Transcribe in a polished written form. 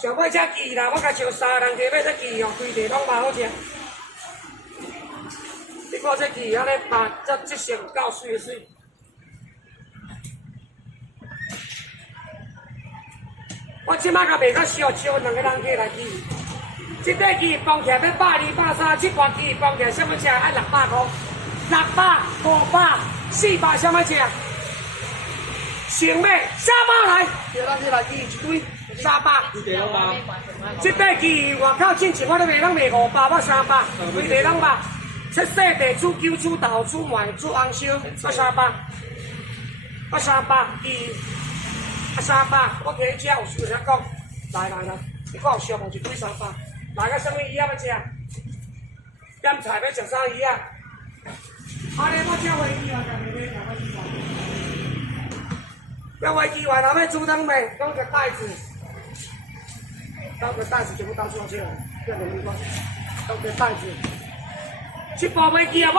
想要吃鸡啦，我甲招3个人加要这鸡哦，规地拢蛮好食。你看这鸡安尼拍，这色够水水。我即摆甲卖到烧2个人客来鸡。这块鸡放起来要120、130，这块鸡放起来什么价？爱600块，600、500、400什么价？成买300来，叫咱这来鸡一堆300。这块鸡外口进前我都卖，咱卖500，我300，规地拢卖。切细地煮韭、煮豆、煮糜、煮红烧，我300，我300鸡，300，我加你吃有事才讲。来，你看有烧无？一堆300。来个什么鱼仔要吃？点菜要食啥鱼啊？安尼我吃飞机啊，家己买食要飞机外头要煮汤糜，弄个袋子，倒个袋子全部倒上去了，这样容易吗？倒个袋子，这部飞机啊，我